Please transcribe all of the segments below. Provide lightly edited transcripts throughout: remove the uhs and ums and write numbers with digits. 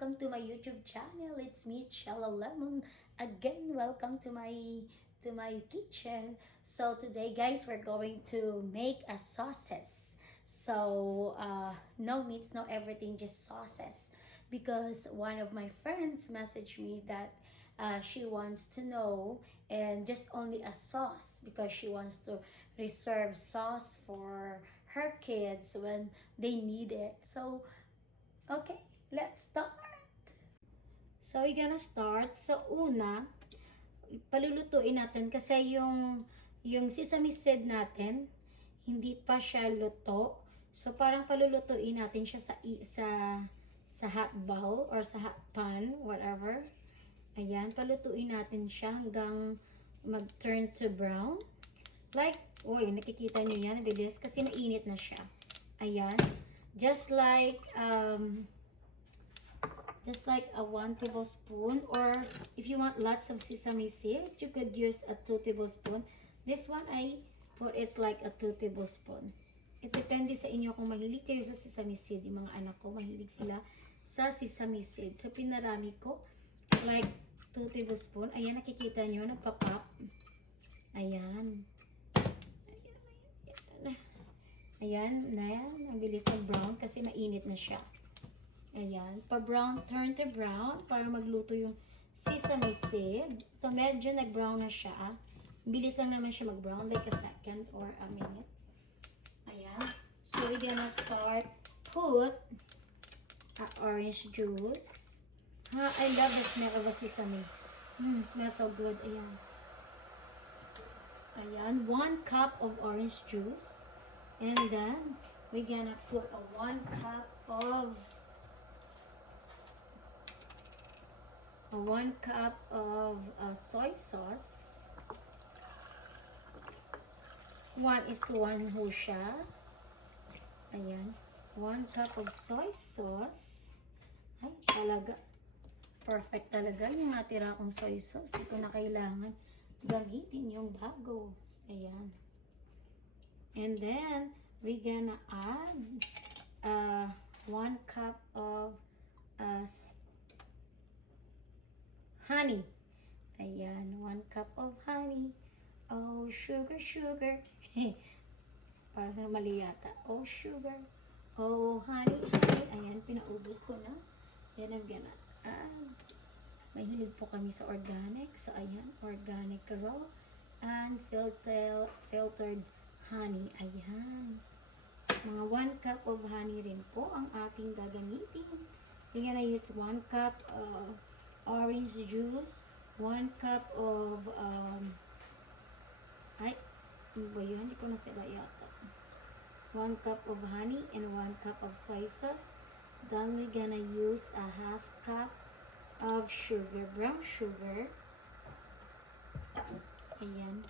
welcome to my YouTube channel. It's me, Sheila Lemon. Again, welcome to my kitchen. So today, guys, we're going to make a sauces. So no meats, no everything, just sauces. Because one of my friends messaged me that she wants to know and just only a sauce because she wants to reserve sauce for her kids when they need it. So okay, let's start. So, we're gonna start. So, una, palulutuin natin kasi yung sesame seed natin, hindi pa siya luto. So, parang palulutuin natin siya sa hot bowl or sa hot pan, whatever. Ayan, palutuin natin siya hanggang mag-turn to brown. Like, uy, nakikita niyo yan, bilis, kasi mainit na siya. Ayan. Just like a 1 tablespoon, or if you want lots of sesame seed, you could use a 2 tablespoon. This one I put is like a 2 tablespoon. It depende sa inyo kung mahilig kayo sa sesame seed. Yung mga anak ko, mahilig sila sa sesame seed. So, pinarami ko like 2 tablespoon. Ayan, nakikita nyo, nagpa-pop. Ayan. Ayan, ang bilis mag-brown kasi mainit na siya. Ayan, pa-brown, turn to brown para magluto yung sesame seed. So, medyo nag-brown na siya. Bilis lang naman siya mag-brown, like a second or a minute. Ayan. So, we're gonna start put orange juice. I love the smell of a sesame. Smells so good. Ayan. Ayan, 1 cup of orange juice. And then, we're gonna put a 1 cup of soy sauce. 1:1 ho siya. Ayan. 1 cup of soy sauce. Ay, talaga. Perfect talaga yung natira kong soy sauce. Hindi ko na kailangan gamitin yung bago. Ayan. And then, we're gonna add 1 cup of honey. Ayan, 1 cup of honey. Oh, sugar, sugar. Parang mali yata. Oh, sugar. Oh, honey, honey. Ayan, pinaubos ko na. Then, I'm gonna add. Mahilig po kami sa organic. So, ayan, organic raw and filtered honey. Ayan. Mga 1 cup of honey rin po ang ating gagamitin. We're gonna use 1 cup of orange juice, 1 cup of ano ba yun? Hindi ko na sila yata. 1 cup of honey and 1 cup of soy sauce. Then we're gonna use a 1/2 cup of sugar, brown sugar. Ayan.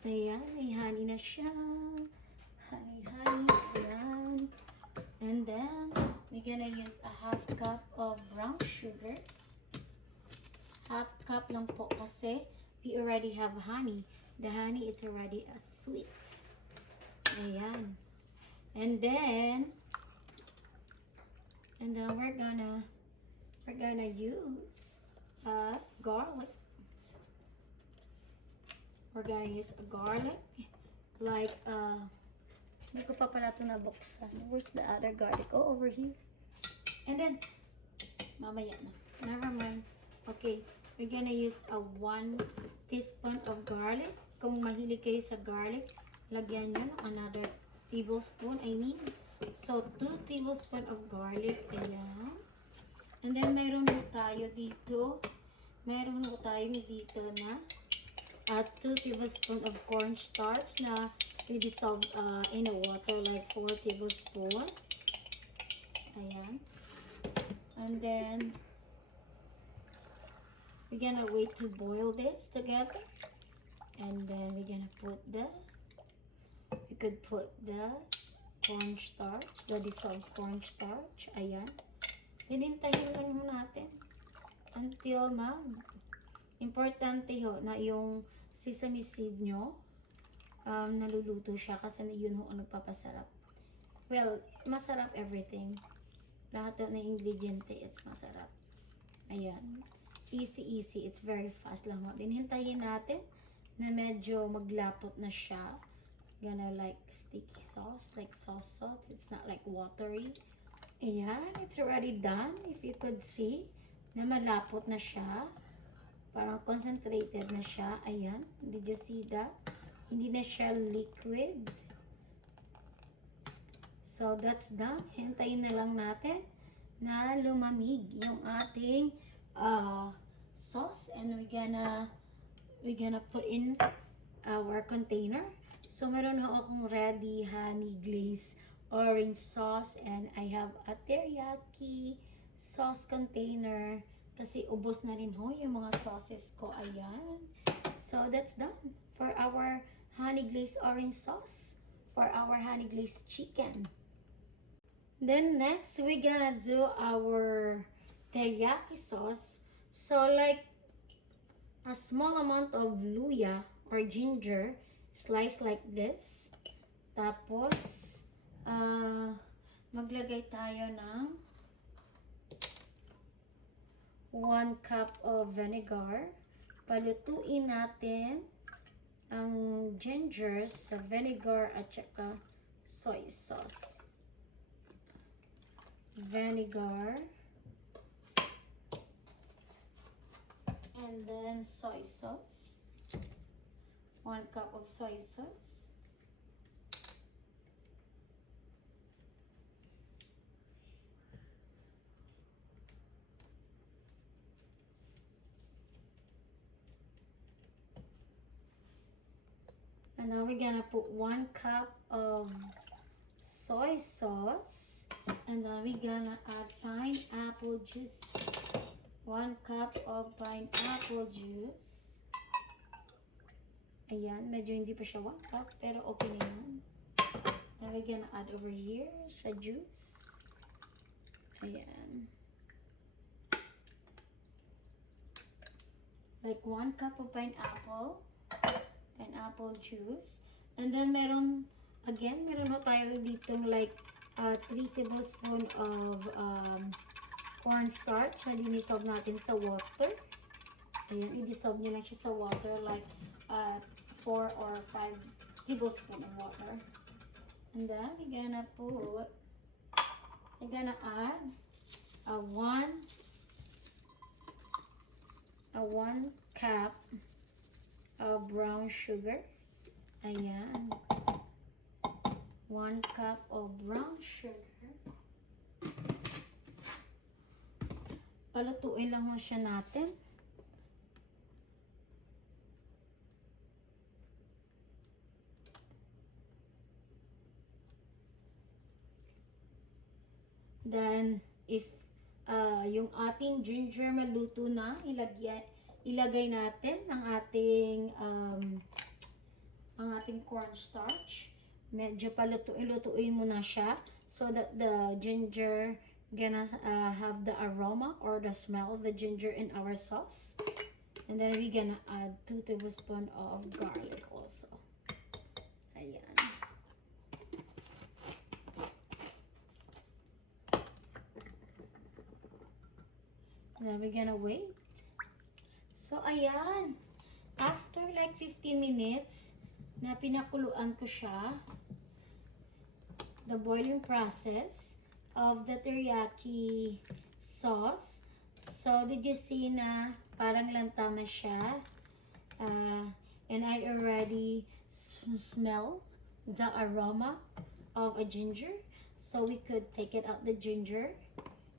Ayan, may honey na siya. Honey, ayan. And then, we're gonna use a 1/2 cup of brown sugar. 1/2 cup lang po kasi we already have honey. The honey is already sweet. Ayan. And then we're gonna use garlic. We're gonna use a garlic, like, hindi ko pa pala ito nabuksan. Where's the other garlic? Oh, over here. And then, mamaya na. Never mind. Okay, we're gonna use a 1 teaspoon of garlic. Kung mahilig kayo sa garlic, lagyan nyo ng another tablespoon, I mean. So, 2 tablespoon of garlic. Ayan. And then, mayroon ho tayo dito. Mayroon ho tayong dito na 2 tablespoons of cornstarch na we dissolve in a water, like 4 tablespoons. Ayan. And then, we're gonna wait to boil this together. And then, we're gonna put we could put the cornstarch, the dissolved cornstarch. Ayan. Hinintayin lang mo natin until importante ho na yung sesame seed nyo naluluto siya kasi yun ho ang nagpapasarap. Well, masarap everything. Lahat ng ingrediente, it's masarap. Ayan. Easy, easy. It's very fast lang. Din hintayin natin na medyo maglapot na siya. Gonna like sticky sauce, like sauce. It's not like watery. Ayan, it's already done. If you could see, na malapot na siya. Parang concentrated na siya. Ayan, did you see that? Hindi na siya liquid. So, that's done. Hintayin na lang natin na lumamig yung ating sauce. And we're gonna put in our container. So, meron ho akong ready honey-glazed orange sauce. And I have a teriyaki sauce container. Kasi ubos na rin ho yung mga sauces ko. Ayan. So, that's done for our honey-glazed orange sauce. For our honey-glazed chicken. Then next, we're gonna do our teriyaki sauce. So like a small amount of luya or ginger, sliced like this. Tapos, maglagay tayo ng 1 cup of vinegar. Palutuin natin ang ginger sa vinegar at saka soy sauce. Vinegar and then soy sauce, 1 cup of soy sauce, and now we're gonna put 1 cup of soy sauce. And then we're gonna add pineapple juice. 1 cup of pineapple juice. Ayan, medyo hindi pa siya 1 cup, pero okay na yan. Now we're gonna add over here sa juice. Ayan. Like 1 cup of pineapple juice. And then meron na tayo ditong like 3 tablespoons of cornstarch na dinissolve natin sa water. Ayan, i-dissolve nyo lang siya sa water like 4 or 5 tablespoons of water. And then we're gonna add a 1 cup of brown sugar. Ayan. 1 cup of brown sugar. Palutuin lang mo siya natin. Then, if yung ating ginger maluto na, ilagay natin ang ating cornstarch. Medyo lutuin mo na siya so that the ginger gonna have the aroma or the smell of the ginger in our sauce. And then we're gonna add 2 tablespoons of garlic also. Ayan. And then we're gonna wait. So ayan, after like 15 minutes na pinakuluan ko siya, the boiling process of the teriyaki sauce. So, did you see na parang lanta na siya? And I already smell the aroma of a ginger. So, we could take it out the ginger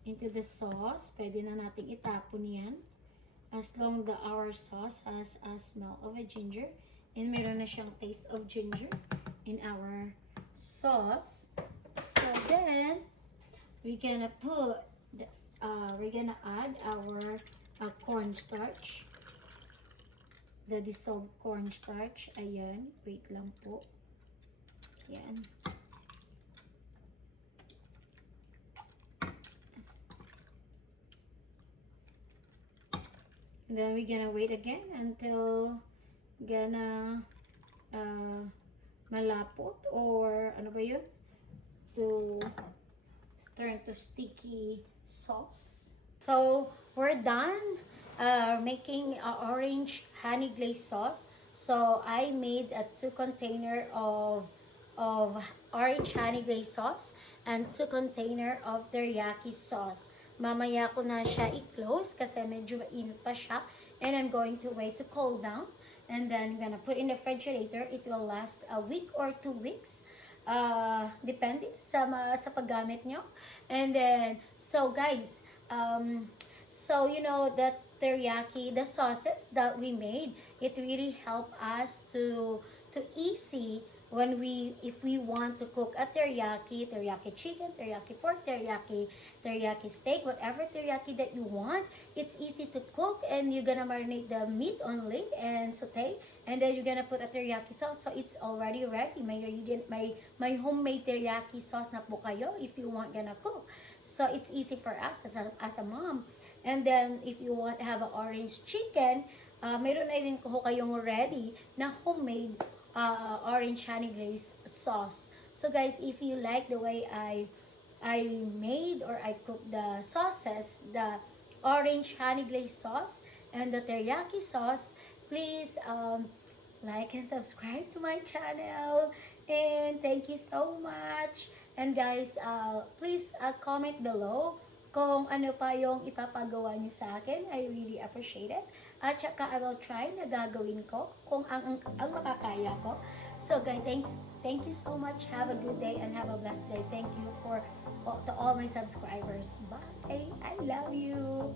into the sauce. Pwede na nating itapon yan. As long as our sauce has a smell of a ginger. And meron na siyang taste of ginger in our sauce. So then we're gonna add our cornstarch, the dissolved cornstarch. Ayan, wait lang po. Ayan. And then we're gonna wait again until malapot or ano ba yun? to turn to sticky sauce. So we're done making orange honey glazed sauce. So I made a 2 container of orange honey glazed sauce and 2 container of teriyaki sauce. Mamaya ko na siya i-close kasi medyo mainit pa siya. And I'm going to wait to cool down. And then I'm gonna put in the refrigerator. It will last a week or 2 weeks. Depende sa paggamit nyo. And then, so guys, so you know that teriyaki, the sauces that we made, it really helped us to easy when if we want to cook a teriyaki chicken, teriyaki pork, teriyaki steak, whatever teriyaki that you want, it's easy to cook, and you're gonna marinate the meat only and saute, and then you're gonna put a teriyaki sauce, so it's already ready. My homemade teriyaki sauce na po kayo if you want gonna cook. So it's easy for us as a mom. And then if you want to have an orange chicken, mayroon na rin ko kayong ready na homemade orange honey glaze sauce. So guys, if you like the way I made or I cooked the sauces, the orange honey glaze sauce and the teriyaki sauce, please like and subscribe to my channel. And thank you so much. And guys, please comment below kung ano pa yung ipapagawa niyo sa akin. I really appreciate it. At saka I will try na gagawin ko kung ang makakaya ko. So guys, thank you so much. Have a good day and have a blessed day. Thank you to all my subscribers. Bye. I love you.